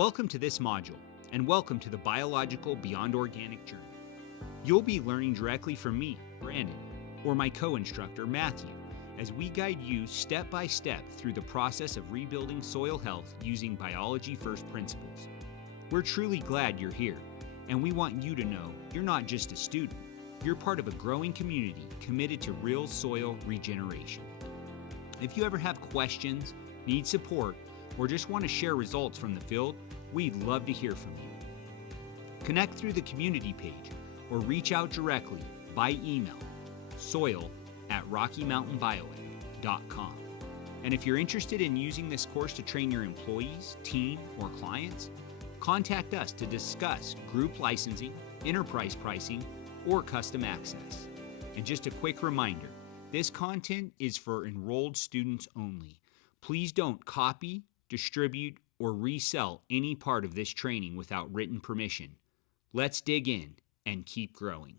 Welcome to this module, and welcome to the Biological Beyond Organic journey. You'll be learning directly from me, Brandon, or my co-instructor, Matthew, as we guide you step by step through the process of rebuilding soil health using biology-first principles. We're truly glad you're here, and we want you to know you're not just a student, you're part of a growing community committed to real soil regeneration. If you ever have questions, need support, or just want to share results from the field, we'd love to hear from you. Connect through the community page or reach out directly by email, soil@rockymountainbioag.com. And if you're interested in using this course to train your employees, team, or clients, contact us to discuss group licensing, enterprise pricing, or custom access. And just a quick reminder, this content is for enrolled students only. Please don't copy, distribute, or resell any part of this training without written permission. Let's dig in and keep growing.